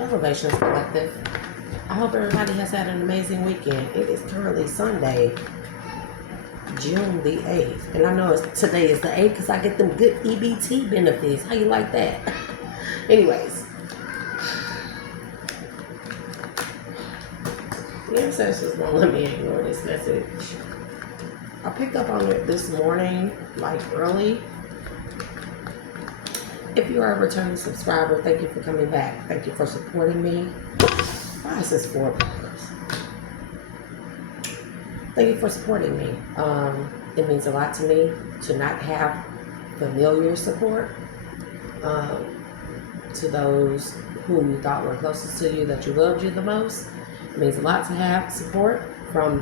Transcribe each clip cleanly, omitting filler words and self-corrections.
Elevations Collective. I hope everybody has had an amazing weekend. It is currently Sunday, June the 8th. And I know today is the 8th because I get them good EBT benefits. How you like that? Anyways, the ancestors won't let me ignore this message. I picked up on it this morning, like early. If you are a returning subscriber, thank you for coming back. Thank you for supporting me. Why is this $4? Thank you for supporting me. It means a lot to me to not have familiar support. To those who you thought were closest to you, that you loved you the most. It means a lot to have support from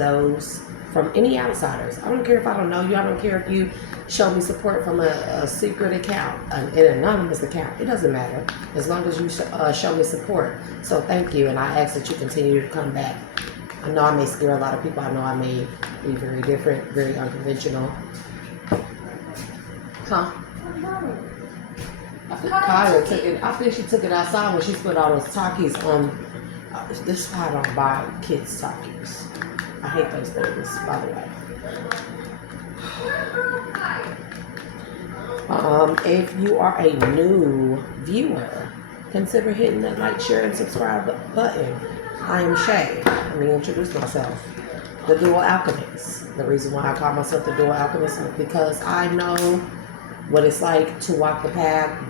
any outsiders. I don't care if I don't know you. I don't care if you show me support from a secret account, an anonymous account. It doesn't matter as long as you show me support. So thank you, and I ask that you continue to come back. I know I may scare a lot of people. I know I may be very different, very unconventional. Huh? I think Kaya took it. I think she took it outside when she put all those Takis on. This is why I don't buy kids Takis. I hate those things, by the way. If you are a new viewer, consider hitting that like, share, and subscribe button. I am Shay. Let me introduce myself. The Dual Alchemist. The reason why I call myself the Dual Alchemist is because I know what it's like to walk the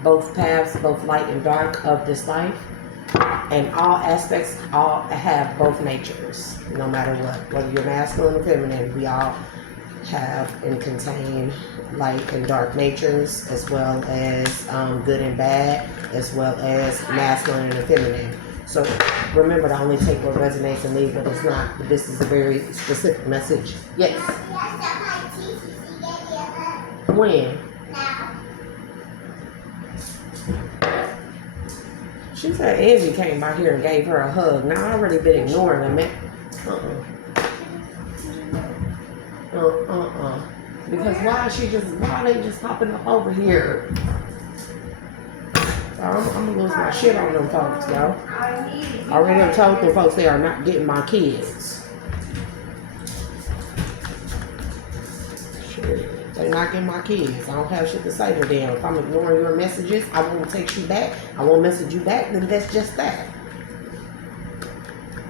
both paths, both light and dark of this life. And all aspects all have both natures, no matter what. Whether you're masculine or feminine, we all have and contain light and dark natures, as well as good and bad, as well as masculine and feminine. So remember to only take what resonates and leave what does not. But this is a very specific message. Yes. When? She said Angie came by here and gave her a hug. Now I already been ignoring them. Because why are they just popping up over here? I'm gonna lose my shit on them folks, yo. I already have told them folks they are not getting my kids. Shit. They're not getting my kids. I don't have shit to say to them. If I'm ignoring your messages, I won't text you back. I won't message you back. Then that's just that.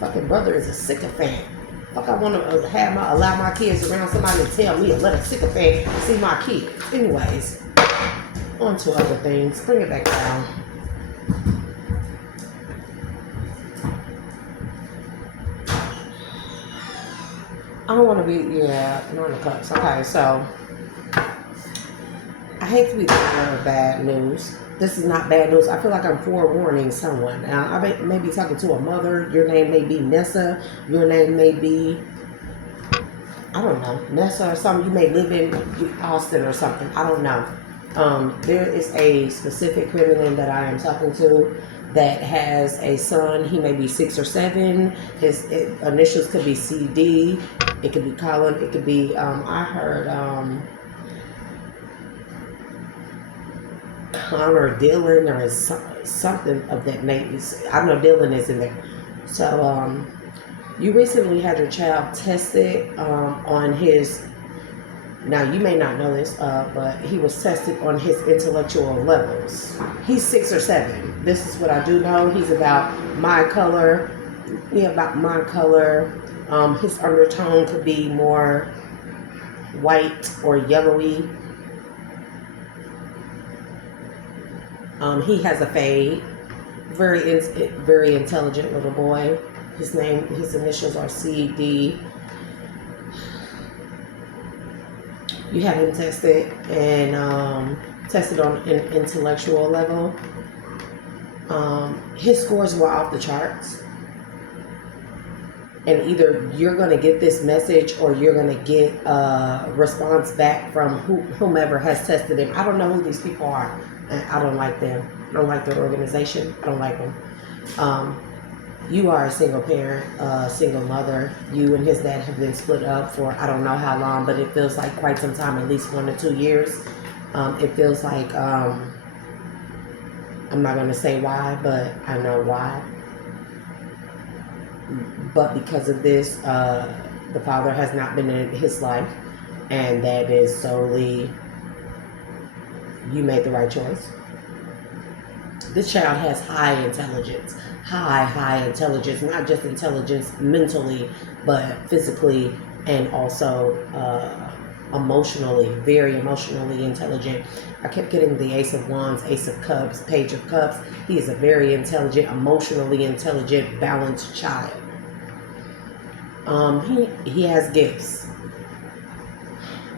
Fucking brother is a sycophant. Fuck, I want to allow my kids around somebody to tell me to let a sycophant see my kids. Anyways, on to other things. Bring it back down. I don't want to be, not in the cups. Okay, so I hate to be the bearer of bad news. This is not bad news. I feel like I'm forewarning someone. Now, I may be talking to a mother. Your name may be Nessa. Your name may be, I don't know, Nessa or something. You may live in Austin or something. I don't know. There is a specific feminine that I am talking to that has a son. He may be 6 or 7. His initials could be CD. It could be Colin. It could be, I heard, Connor Dylan or something of that name. I know Dylan is in there. So you recently had your child tested on his, now you may not know this, but he was tested on his intellectual levels. He's 6 or 7. This is what I do know. He's about my color. About my color. His undertone could be more white or yellowy. He has a fade. Very intelligent little boy. His initials are CD. You have him tested and tested on an intellectual level. His scores were off the charts. And either you're going to get this message or you're going to get a response back from whomever has tested him. I don't know who these people are. I don't like them. I don't like their organization. I don't like them. You are a single parent, single mother. You and his dad have been split up for I don't know how long, but it feels like quite some time, at least 1 to 2 years. It feels like I'm not going to say why, but I know why. But because of this, the father has not been in his life, and that is solely you made the right choice. This child has high intelligence, high intelligence, not just intelligence mentally, but physically and also emotionally, very emotionally intelligent. I kept getting the Ace of Wands, Ace of Cups, Page of Cups. He is a very intelligent, emotionally intelligent, balanced child. He has gifts.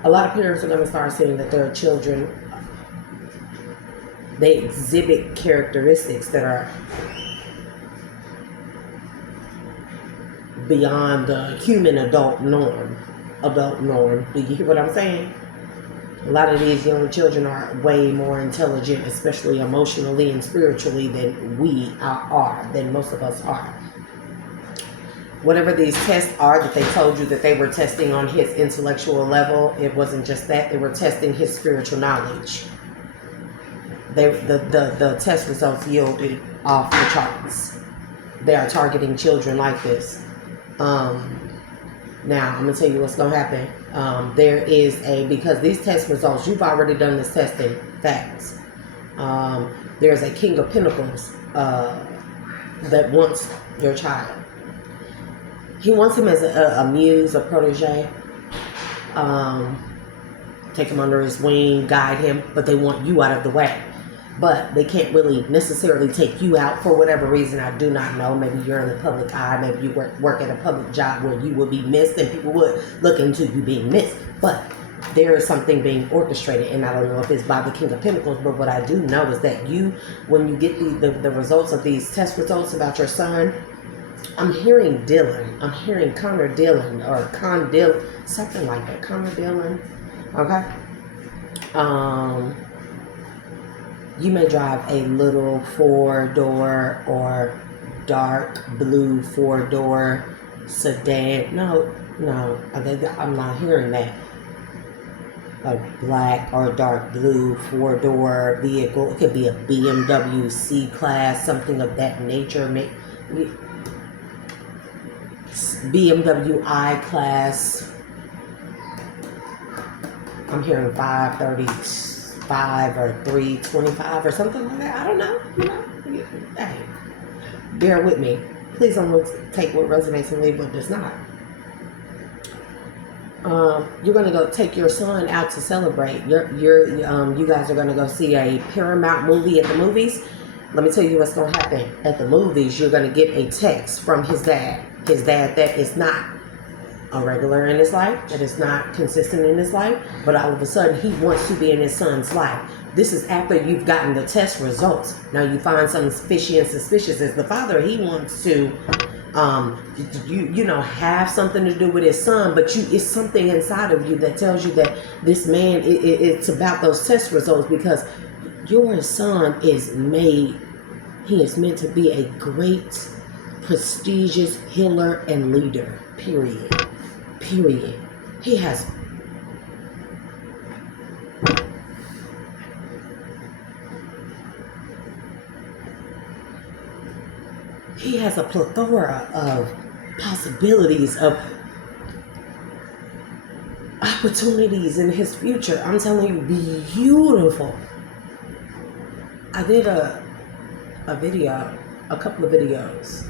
A lot of parents are going to start seeing that their children, they exhibit characteristics that are beyond the human adult norm. Do you hear what I'm saying? A lot of these young children are way more intelligent, especially emotionally and spiritually, than than most of us are. Whatever these tests are that they told you that they were testing on his intellectual level, it wasn't just that. They were testing his spiritual knowledge. The test results yielded off the charts. They are targeting children like this. Now, I'm going to tell you what's going to happen. Because these test results, you've already done this testing, facts. There's a King of Pentacles that wants your child. He wants him as a muse, a protege. Take him under his wing, guide him, but they want you out of the way. But they can't really necessarily take you out for whatever reason. I do not know. Maybe you're in the public eye. Maybe you work at a public job where you will be missed and people would look into you being missed. But there is something being orchestrated, and I don't know if it's by the King of Pentacles, but what I do know is that when you get the results of these test results about your son, I'm hearing Dylan. I'm hearing Connor Dillon or Con Dillon, something like that. Connor Dillon. Okay. You may drive a little 4-door or dark blue 4-door sedan. No, I'm not hearing that. A black or dark blue 4-door vehicle. It could be a BMW C-Class, something of that nature. BMW I-Class. I'm hearing 535 or 325 or something like that. I don't know. Hey, bear with me. Please don't take what resonates and leave what does not. You're gonna go take your son out to celebrate. You guys are gonna go see a Paramount movie at the movies. Let me tell you what's gonna happen at the movies. You're gonna get a text from his dad. His dad that is not a regular in his life, that is not consistent in his life, but all of a sudden he wants to be in his son's life. This is after you've gotten the test results. Now you find something fishy and suspicious. As the father, he wants to have something to do with his son, but it's something inside of you that tells you that this man, it's about those test results, because your son he is meant to be a great, prestigious healer and leader, period. He has a plethora of possibilities, of opportunities in his future. I'm telling you, beautiful. I did a couple of videos,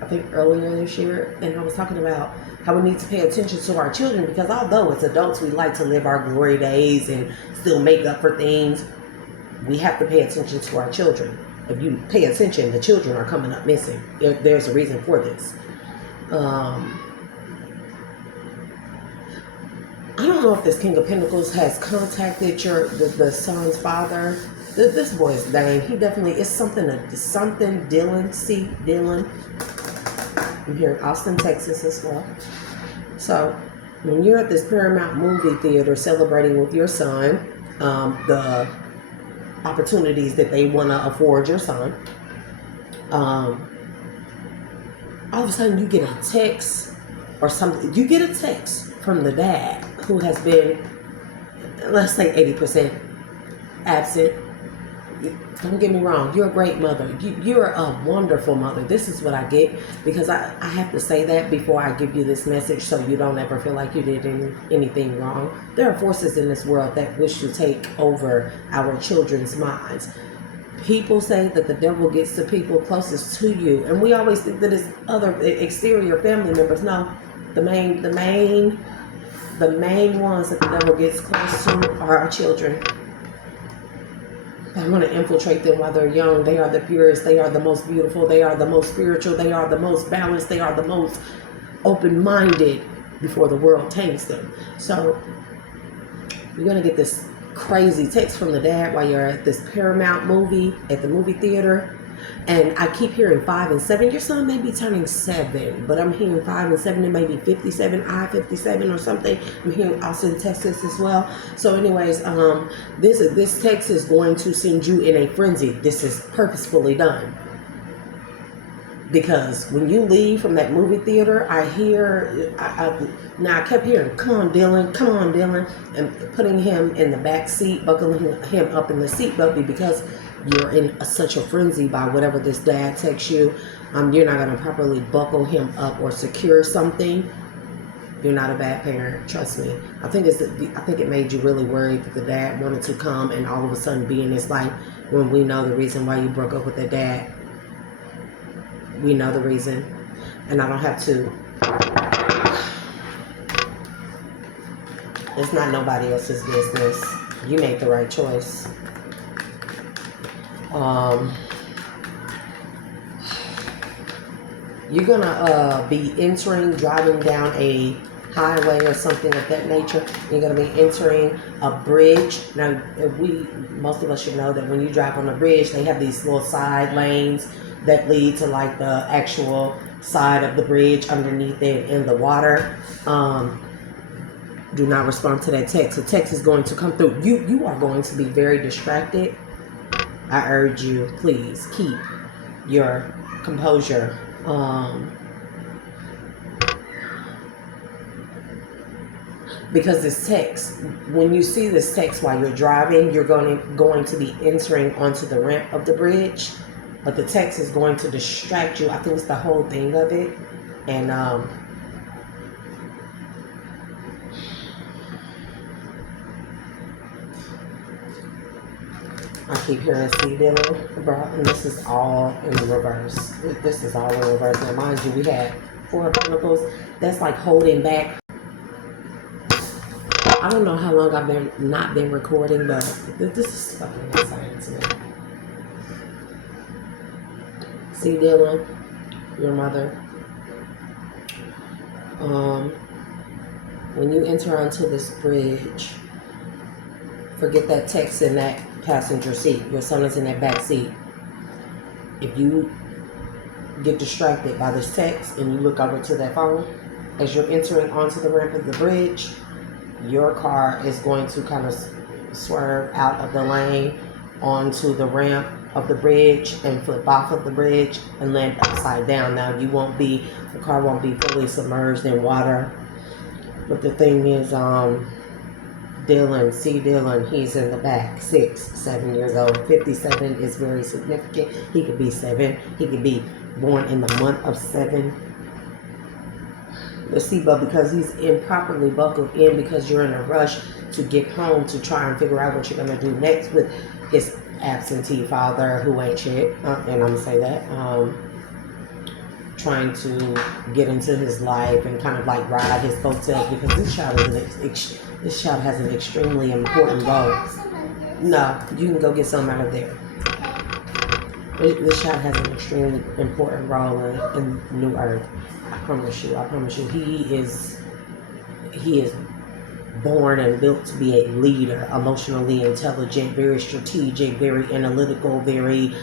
I think earlier this year, and I was talking about how we need to pay attention to our children, because although as adults we like to live our glory days and still make up for things, we have to pay attention to our children. If you pay attention, the children are coming up missing. There's a reason for this. I don't know if this King of Pentacles has contacted the son's father. This boy's name, he definitely is something Dylan, C. Dylan. I'm here in Austin, Texas as well. So when you're at this Paramount movie theater celebrating with your son, the opportunities that they want to afford your son, all of a sudden you get a text or something. You get a text from the dad, who has been, let's say, 80% absent. don't get me wrong, you're a great mother. You're a wonderful mother. This is what I get, because I have to say that before I give you this message so you don't ever feel like you did anything wrong. There are forces in this world that wish to take over our children's minds. People say that the devil gets to people closest to you, and we always think that it's other exterior family members. No, the main ones that the devil gets close to are our children. I want to infiltrate them while they're young. They are the purest. They are the most beautiful. They are the most spiritual. They are the most balanced. They are the most open-minded before the world taints them. So you're going to get this crazy text from the dad while you're at this Paramount movie at the movie theater. And I keep hearing 5 and 7. Your son may be turning 7, but I'm hearing 5 and 7 and maybe 57, I-57 or something. I'm hearing Austin, Texas as well. So anyways, this text is going to send you in a frenzy. This is purposefully done. Because when you leave from that movie theater, I kept hearing, come on, Dylan, and putting him in the back seat, buckling him up in the seatbelt, because you're in such a frenzy by whatever this dad texts you. You're not going to properly buckle him up or secure something. You're not a bad parent, trust me. I think it made you really worried that the dad wanted to come and all of a sudden be in his life, when we know the reason why you broke up with the dad. We know the reason, and I don't have to. It's not nobody else's business. You made the right choice. You're gonna be driving down a highway or something of that nature. You're gonna be entering a bridge. Now, most of us should know that when you drive on a bridge, they have these little side lanes that lead to like the actual side of the bridge underneath it in the water. Do not respond to that text. The text is going to come through. You are going to be very distracted. I urge you, please keep your composure. Because this text, when you see this text while you're driving, you're going to be entering onto the ramp of the bridge, but the text is going to distract you. I think it's the whole thing of it. And I keep hearing C Dylan, bro, and this is all in reverse. This is all in reverse. Now, mind you, we had 4 of Pentacles. That's like holding back. I don't know how long I've not been recording, but this is fucking insane to me. C Dylan, your mother. When you enter onto this bridge, forget that text in that passenger seat. Your son is in that back seat. If you get distracted by this text and you look over to that phone, as you're entering onto the ramp of the bridge, your car is going to kind of swerve out of the lane onto the ramp of the bridge and flip off of the bridge and land upside down. Now, the car won't be fully submerged in water. But the thing is, Dylan, C Dylan, he's in the back, 6, 7 years old. 57 is very significant. He could be 7. He could be born in the month of 7. The seatbelt, because he's improperly buckled in, because you're in a rush to get home to try and figure out what you're going to do next with his absentee father, who ain't shit, and I'm going to say that, trying to get into his life and kind of like ride his coattails, because this child has an extremely important role. No, you can go get some out of there. This child has an extremely important role in New Earth. I promise you. He is born and built to be a leader, emotionally intelligent, very strategic, very analytical, very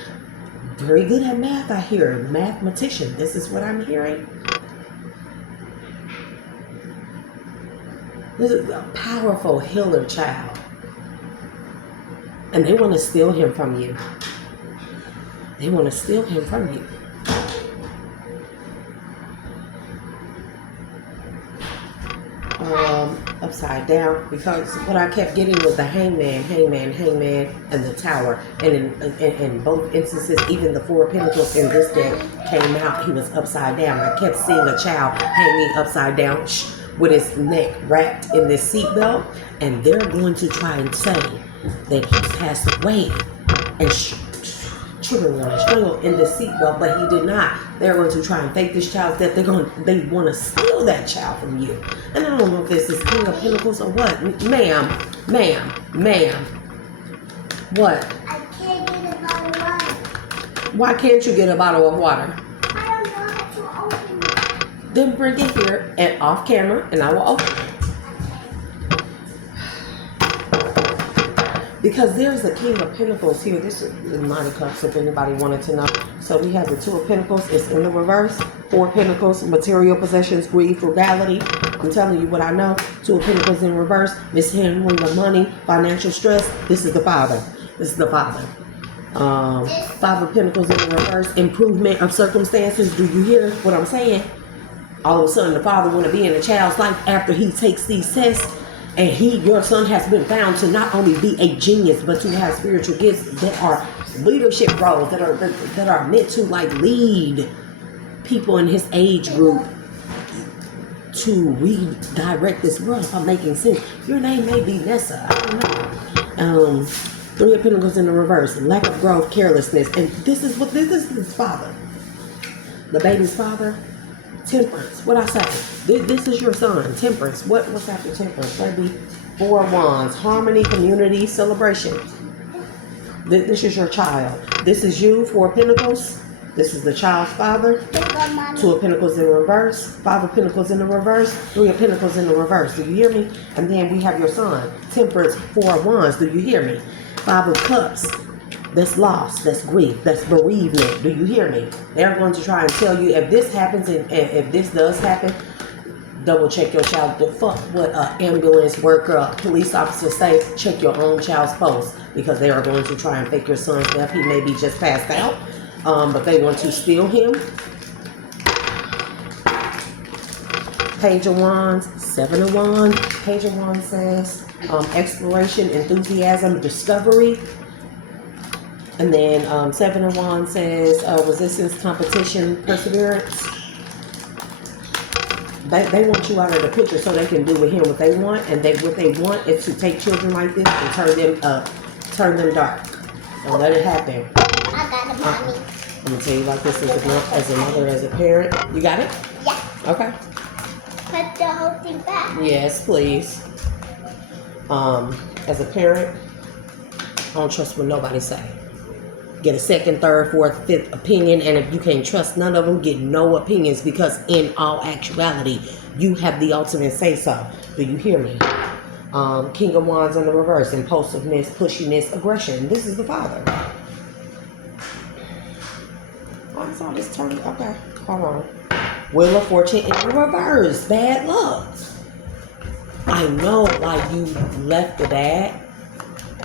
good at math. I hear mathematician. This is what I'm hearing. This is a powerful healer child, and they want to steal him from you. They want to steal him from you. upside down, because what I kept getting was the hangman, and the tower. And in both instances, even the Four of Pentacles in this deck came out, he was upside down. I kept seeing a child hanging upside down with his neck wrapped in this seatbelt, and they're going to try and say that he passed away and children were strangled in the seatbelt, but he did not. They're going to try and fake this child's death. They want to steal that child from you. And I don't know if this is King of Pentacles or what. Ma'am. What? I can't get a bottle of water. Why can't you get a bottle of water? I don't know how to open it. Then bring it here and off camera, and I will open it. Because there's a King of Pentacles here. This is the Nine of Cups, if anybody wanted to know. So we have the Two of Pentacles. It's in the reverse. Four of Pentacles, material possessions, greed, frugality. I'm telling you what I know. Two of Pentacles in reverse. Mishandling of money, financial stress. This is the Father. This is the Father. Five of Pentacles in the reverse. Improvement of circumstances. Do you hear what I'm saying? All of a sudden, the Father want to be in the child's life after he takes these tests. And your son has been found to not only be a genius, but to have spiritual gifts that are leadership roles, that are meant to like lead people in his age group to redirect this world. If I'm making sense, your name may be Nessa. I don't know. Three of Pentacles in the reverse, lack of growth, carelessness, and this is his father, the baby's father. Temperance. What I say? This is your son. Temperance. What's after temperance? Maybe Four of Wands. Harmony, community, celebration. This is your child. This is you. Four of Pentacles. This is the child's father. Two of Pentacles in reverse. Five of Pentacles in the reverse. Three of Pentacles in the reverse. Do you hear me? And then we have your son. Temperance. Four of Wands. Do you hear me? Five of Cups. That's loss, that's grief, that's bereavement. Do you hear me? They're going to try and tell you if this happens and if this does happen, double check your child. The fuck what an ambulance worker, a police officer say, check your own child's pulse, because they are going to try and fake your son's death. He may be just passed out, but they want to steal him. Page of Wands, Seven of Wands. Page of Wands says exploration, enthusiasm, discovery. And then Seven of Wands says resistance, competition, perseverance. They want you out of the picture so they can do with him what they want. And what they want is to take children like this and turn them dark. Don't let it happen. I got it, mommy. I'm going to tell you like this as a mother, as a parent. You got it? Yeah. Okay. Put the whole thing back. Yes, please. As a parent, I don't trust what nobody say. Get a second, third, fourth, fifth opinion, and if you can't trust none of them, get no opinions, because in all actuality, you have the ultimate say-so. Do you hear me? King of Wands in the reverse, impulsiveness, pushiness, aggression. This is the Father. I saw this turn. Okay, hold on. Wheel of Fortune in the reverse, bad luck. I know why you left the dad.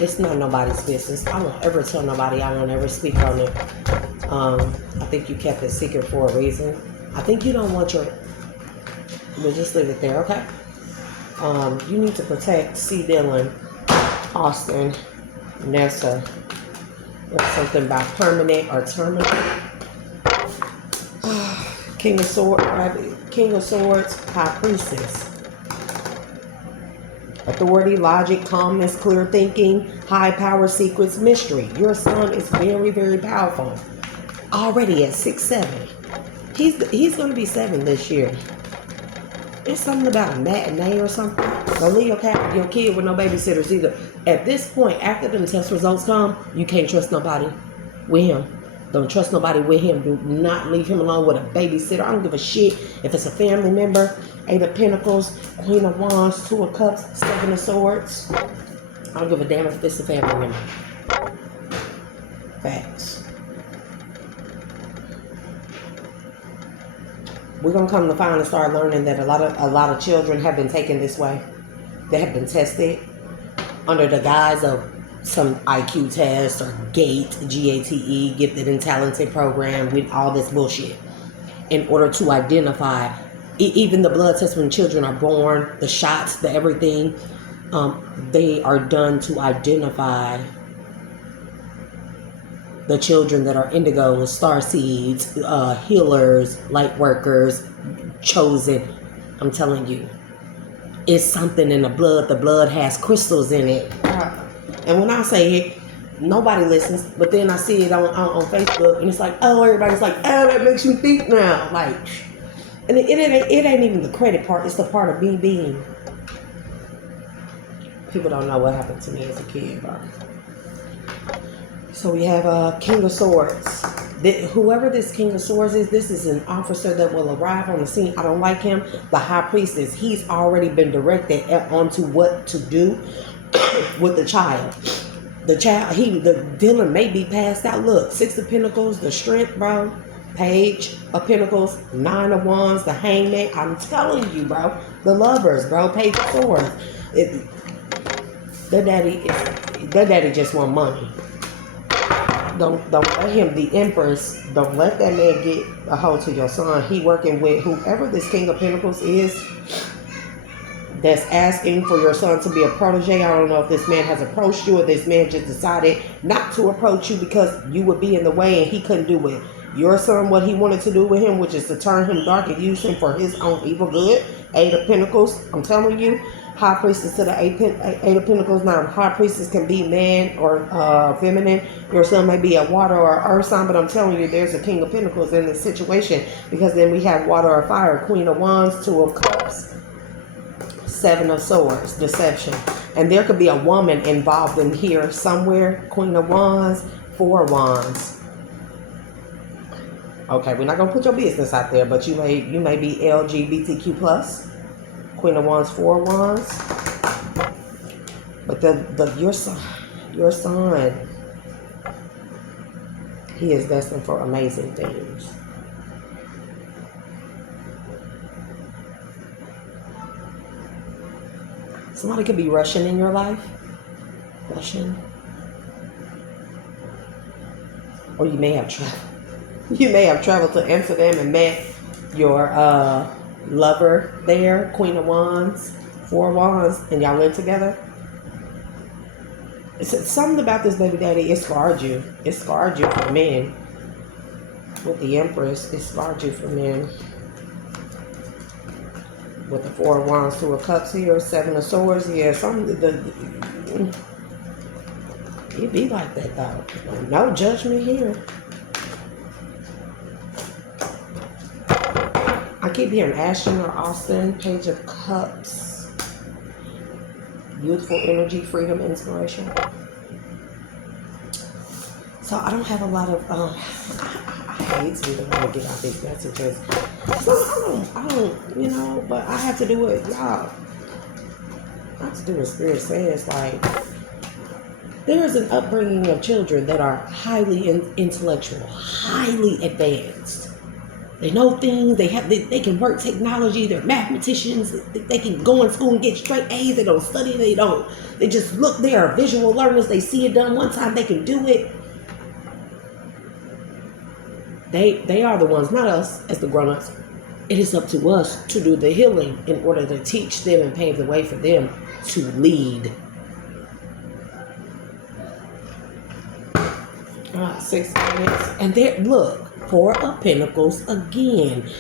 It's not nobody's business. I won't ever tell nobody. I won't ever speak on it. I think you kept it secret for a reason. I think you don't want we'll just leave it there, okay? You need to protect C. Dillon, Austin, Nessa. There's something about permanent or terminal. King of Swords, High Priestess. Authority, logic, calmness, clear thinking, high power, secrets, mystery. Your son is very, very powerful. Already at 6'7". He's going to be 7 this year. It's something about a matinee or something. Don't leave your kid with no babysitters either. At this point, after them test results come, you can't trust nobody with him. Don't trust nobody with him. Do not leave him alone with a babysitter. I don't give a shit if it's a family member. Eight of Pentacles, Queen of Wands, Two of Cups, Seven of Swords. I don't give a damn if it's a family member. Facts. We're gonna come to find and start learning that a lot of children have been taken this way. They have been tested under the guise of some IQ test or GATE, G-A-T-E, gifted and talented program with all this bullshit, in order to identify even the blood tests when children are born, the shots, the everything, they are done to identify the children that are indigos, star seeds, healers, light workers, chosen. I'm telling you, it's something in the blood. The blood has crystals in it. And when I say it, nobody listens. But then I see it on Facebook, and it's like, oh, everybody's like, oh, that makes you think now. Like, and it ain't even the credit part. It's the part of me being. People don't know what happened to me as a kid, bro. So we have King of Swords. Whoever this King of Swords is, this is an officer that will arrive on the scene. I don't like him. The High Priestess, he's already been directed onto what to do with the child. The villain may be passed out. Look, Six of Pentacles, the Strength, bro. Page of Pentacles, Nine of Wands, the Hangman. I'm telling you, bro. The Lovers, bro. Page of Swords. Their daddy just want money. Don't let him, the Empress, don't let that man get a hold to your son. He working with whoever this King of Pentacles is that's asking for your son to be a protege. I don't know if this man has approached you or this man just decided not to approach you because you would be in the way and he couldn't do it. Your son, what he wanted to do with him, which is to turn him dark and use him for his own evil good. Eight of Pentacles, I'm telling you. High Priestess to the Eight of Pentacles. Now, High Priestess can be man or feminine. Your son may be a water or earth sign, but I'm telling you, there's a King of Pentacles in this situation because then we have water or fire. Queen of Wands, Two of Cups, Seven of Swords, deception. And there could be a woman involved in here somewhere. Queen of Wands, Four of Wands. Okay, we're not going to put your business out there, but you may be LGBTQ plus. Queen of Wands, Four of Wands. But your son, he is destined for amazing things. Somebody could be Russian in your life. Russian. Or you may have traveled. You may have traveled to Amsterdam and met your lover there, Queen of Wands, Four of Wands, and y'all live together. It's something about this baby daddy. It scarred you. It scarred you for men. With the Empress, it scarred you for men. With the Four of Wands, Two of Cups here, Seven of Swords here. It be like that though. No judgment here. I keep hearing Ashton or Austin, Page of Cups. Youthful energy, freedom, inspiration. So I don't have a lot of, I hate to be the one to get out these messages. So I don't, but I have to do what y'all. I have to do what Spirit says. Like, there is an upbringing of children that are highly intellectual, highly advanced. They know things. They can work technology. They're mathematicians. They can go in school and get straight A's. They don't study. They just look. They are visual learners. They see it done one time. They can do it. They are the ones, not us as the grown-ups. It is up to us to do the healing in order to teach them and pave the way for them to lead. 6 minutes. And there, look. Four of Pentacles again.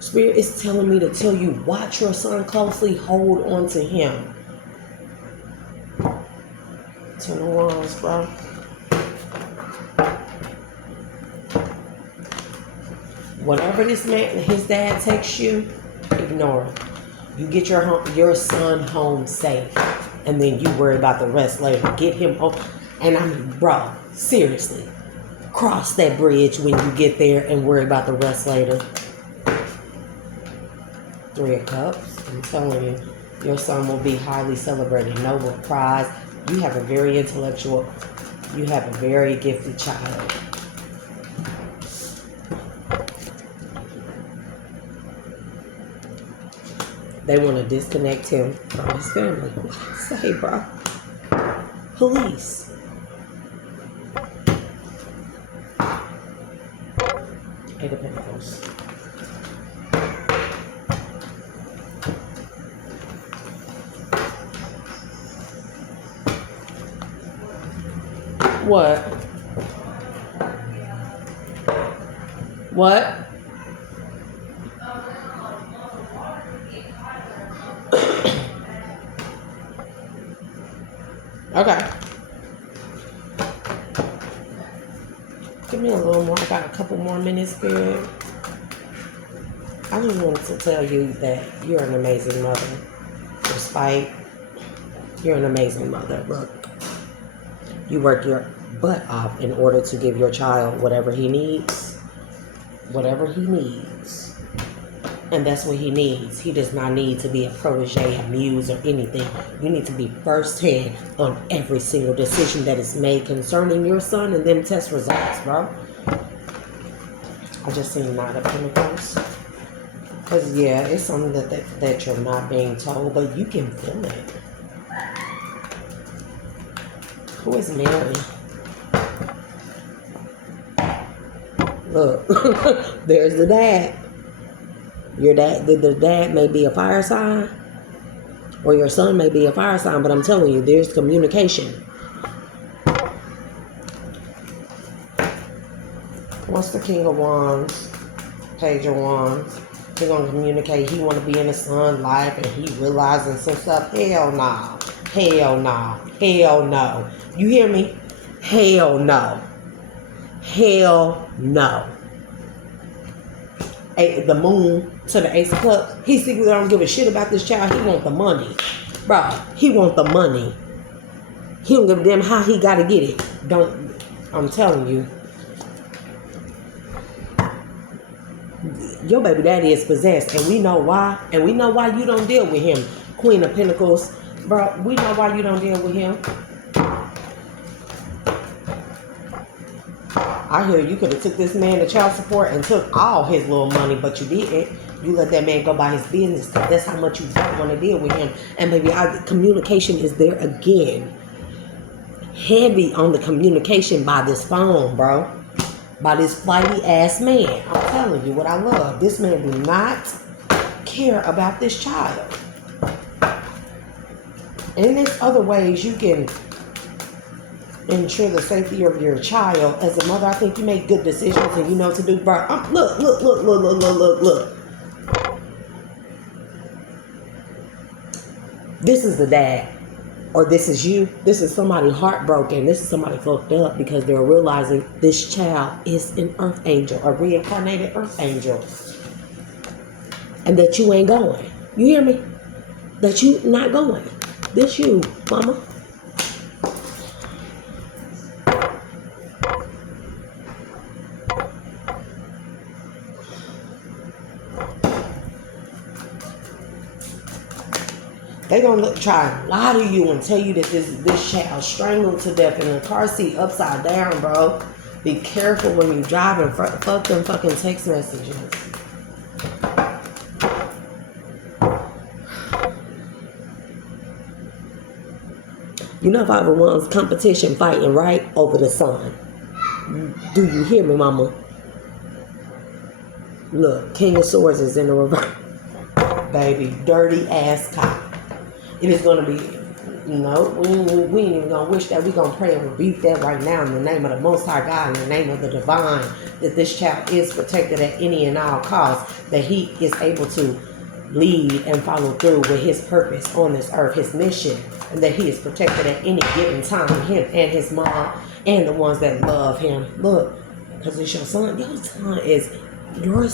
Spirit is telling me to tell you, watch your son closely, hold on to him. 10 of Wands, bro. Whatever this man, his dad takes you, ignore it. You get your son home safe, and then you worry about the rest later. Get him home. And I mean, bro, seriously. Cross that bridge when you get there and worry about the rest later. 3 of Cups. I'm telling you, your son will be highly celebrated. Nobel Prize. You have a very intellectual, you have a very gifted child. They want to disconnect him from his family. Say, bro. Police. Eight of Pentacles. What? What? Okay. Give me a little more. I got a couple more minutes, Spirit. I just wanted to tell you that you're an amazing mother. Despite you're an amazing mother. Look, you work your butt off in order to give your child whatever he needs. Whatever he needs. And that's what he needs. He does not need to be a protege, a muse, or anything. You need to be firsthand on every single decision that is made concerning your son and them test results, bro. I just seen Knight of Pentacles. Because, yeah, it's something that you're not being told, but you can feel it. Who is Mary? Look, there's the dad. Your dad, the dad may be a fire sign, or your son may be a fire sign, but I'm telling you, there's communication. What's the King of Wands? Page of Wands. He's gonna communicate. He want to be in his son's life, and he realizing some stuff. Hell no. Hell no. Hell no. You hear me? Hell no. Hell no. The moon to the Ace of Cups. He secretly don't give a shit about this child. He want the money. Bro, he want the money. He don't give a damn how he gotta get it. I'm telling you. Your baby daddy is possessed, and we know why. And we know why you don't deal with him. Queen of Pentacles. Bro, we know why you don't deal with him. I hear you could have took this man to child support and took all his little money, but you didn't. You let that man go by his business. That's how much you don't want to deal with him. And baby, communication is there again. Heavy on the communication by this phone, bro. By this flighty ass man. I'm telling you what I love. This man do not care about this child. And there's other ways you can ensure the safety of your child. As a mother, I think you make good decisions and you know what to do. Bro, look. This is the dad. Or this is you. This is somebody heartbroken. This is somebody fucked up because they're realizing this child is an earth angel, a reincarnated earth angel. And that you ain't going. You hear me? That you not going. This you, mama. They're going to try and lie to you and tell you that this child strangled to death in a car seat upside down, bro. Be careful when you drive and fuck them fucking text messages. You know if I ever won competition fighting right over the sun. Do you hear me, mama? Look, King of Swords is in the reverse. Baby, dirty ass cop. It is going to be, we ain't even going to wish that. We're going to pray and rebuke that right now in the name of the Most High God, in the name of the Divine, that this child is protected at any and all costs, that he is able to lead and follow through with his purpose on this earth, his mission, and that he is protected at any given time, him and his mom and the ones that love him. Look, because it's your son. Your son is yours.